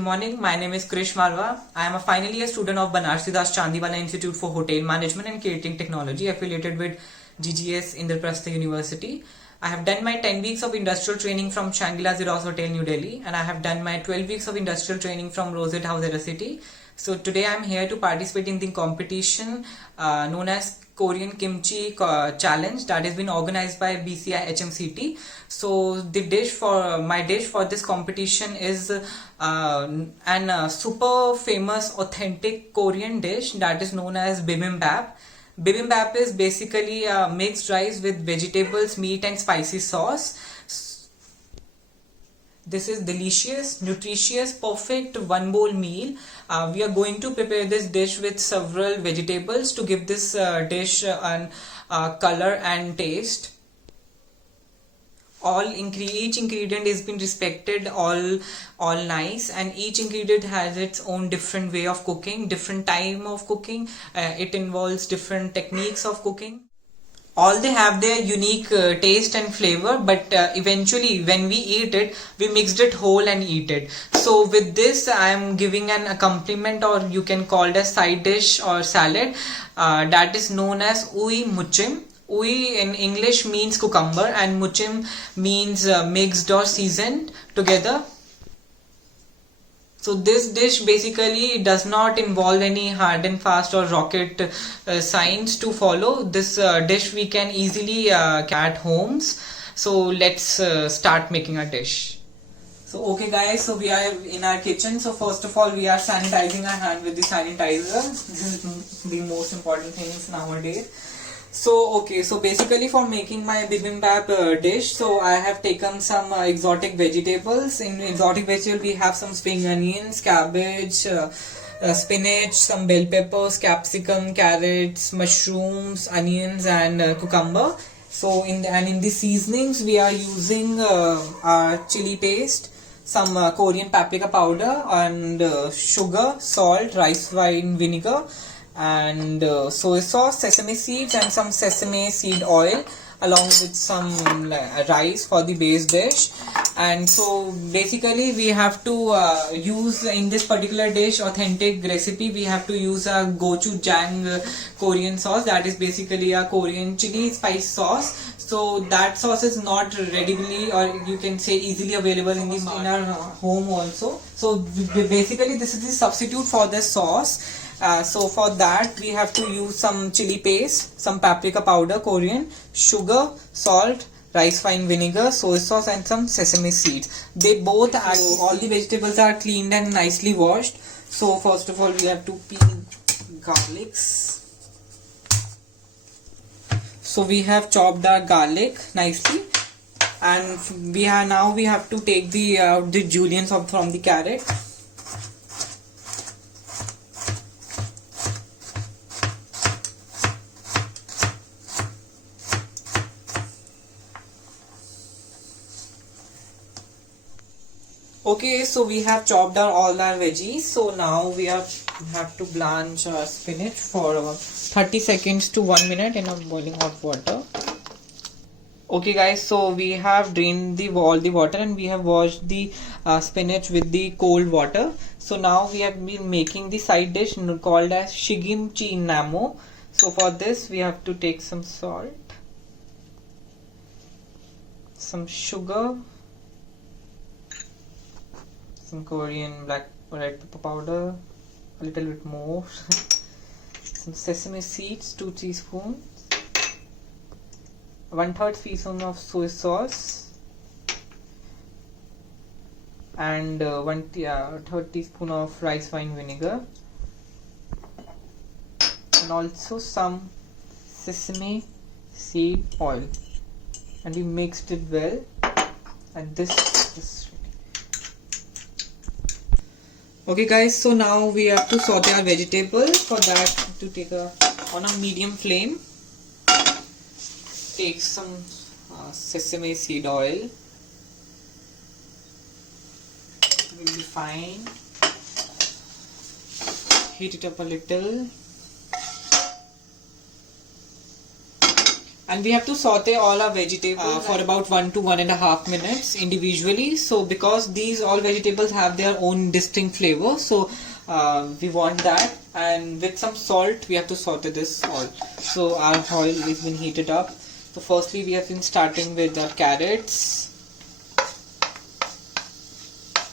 Good morning. My name is Krish Marwa. I am a final year student of Banarsi Das Chandiwala Institute for Hotel Management and Catering Technology, affiliated with GGS Indraprastha University. I have done my 10 weeks of industrial training from Shangri-La Zeros Hotel, New Delhi, and I have done my 12 weeks of industrial training from Rosette House, Era City. So today I am here to participate in the competition known as Korean Kimchi Challenge that has been organized by BCI HMCT. So the dish for my dish for this competition is an super famous authentic Korean dish that is known as bibimbap. Bibimbap is basically mixed rice with vegetables, meat and spicy sauce. This is delicious, nutritious, perfect one bowl meal. We are going to prepare this dish with several vegetables to give this dish an color and taste. Each ingredient has been respected, all nice, and each ingredient has its own different way of cooking, different time of cooking. It involves different techniques of cooking. All they have their unique taste and flavor, but eventually when we eat it, we mixed it whole and eat it. So with this I am giving an accompaniment, or you can call it a side dish or salad, that is known as ui muchim. Ui in English means cucumber and muchim means mixed or seasoned together. So this dish basically does not involve any hard and fast or rocket science to follow. This dish we can easily at homes. So let's start making a dish. So okay guys, so we are in our kitchen. So first of all we are sanitizing our hand with the sanitizer. This is the most important things nowadays. So okay, so basically for making my bibimbap dish, so I have taken some exotic vegetables. In exotic vegetable we have some spring onions, cabbage, spinach, some bell peppers, capsicum, carrots, mushrooms, onions and cucumber. So in the seasonings we are using our chili paste, some Korean paprika powder and sugar, salt, rice wine vinegar, and soy sauce, sesame seeds and some sesame seed oil, along with some rice for the base dish. And so basically we have to use in this particular dish, authentic recipe, we have to use a gochujang Korean sauce, that is basically a Korean chili spice sauce. So that sauce is not readily, or you can say easily available in our home also. So basically this is the substitute for the sauce. So for that we have to use some chili paste, some paprika powder Korean, sugar, salt, rice wine vinegar, soy sauce and some sesame seeds. They both are, all the vegetables are cleaned and nicely washed. So first of all we have to peel garlics. So we have chopped our garlic nicely, and we have to take the julienne from the carrot. Okay, so we have chopped down all our veggies. So now we have to blanch our spinach for 30 seconds to 1 minute in a boiling hot water. Okay guys, so we have drained all the water and we have washed the spinach with the cold water. So now we have been making the side dish called as shigimchi namo. So for this we have to take some salt, some sugar, some Korean red pepper powder, a little bit more, some sesame seeds, 2 teaspoons, 1/3 teaspoon of soy sauce, and 1/3 teaspoon of rice wine vinegar, and also some sesame seed oil, and we mixed it well, and this is ready. Okay guys, so now we have to saute our vegetables. For that to take on a medium flame, take some sesame seed oil, will be fine, heat it up a little, And we have to saute all our vegetables for about 1 to 1.5 minutes individually. So because these all vegetables have their own distinct flavor, so we want that. And with some salt, we have to saute this all. So our oil has been heated up. So firstly, we have been starting with the carrots.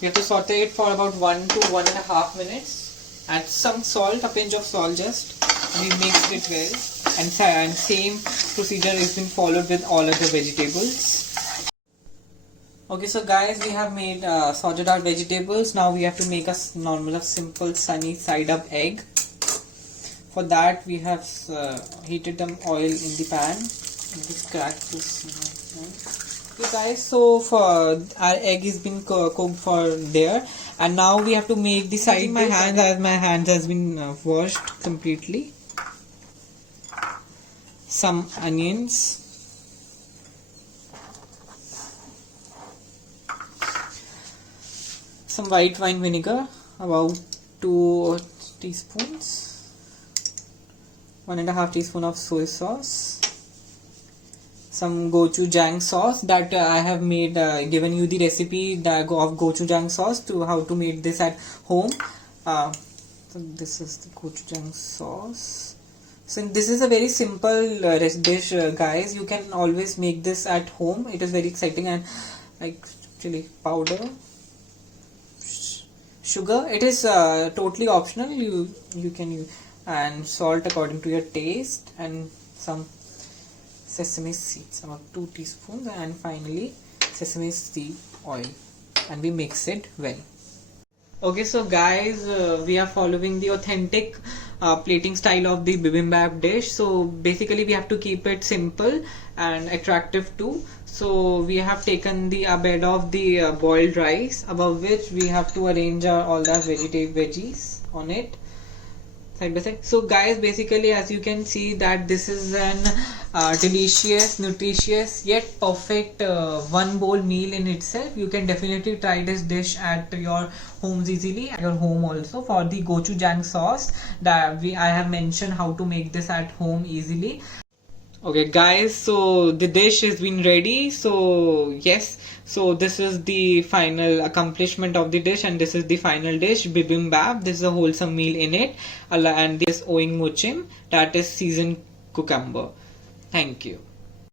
We have to saute it for about 1 to 1.5 minutes. Add some salt, a pinch of salt just. We mixed it well. And same procedure is been followed with all other vegetables. Okay, so guys, we have made sauteed our vegetables. Now we have to make a simple sunny side up egg. For that, we have heated the oil in the pan. Just crack this. Okay guys, so for our egg is been cooked for there, and now we have to make the side. My hands has been washed completely. Some onions, some white wine vinegar, about 2 teaspoons, 1.5 teaspoon of soy sauce, some gochujang sauce that I have made, given you the recipe of gochujang sauce to how to make this at home. So this is the gochujang sauce. So this is a very simple dish, guys. You can always make this at home. It is very exciting. And like chili powder, sugar. It is totally optional. You can use, and salt according to your taste, and some sesame seeds, about 2 teaspoons, and finally sesame seed oil, and we mix it well. Okay, so guys, we are following the authentic plating style of the bibimbap dish. So basically we have to keep it simple and attractive too. So we have taken the bed of the boiled rice, above which we have to arrange all the veggies on it side by side. So guys, basically as you can see that this is an delicious, nutritious yet perfect one bowl meal in itself. You can definitely try this dish at your homes easily, at your home also. For the gochujang sauce that I have mentioned how to make this at home easily. Okay guys, so the dish has been ready. So yes, so this is the final accomplishment of the dish, and this is the final dish, bibimbap. This is a wholesome meal in it, and this oing muchim, that is seasoned cucumber. Thank you.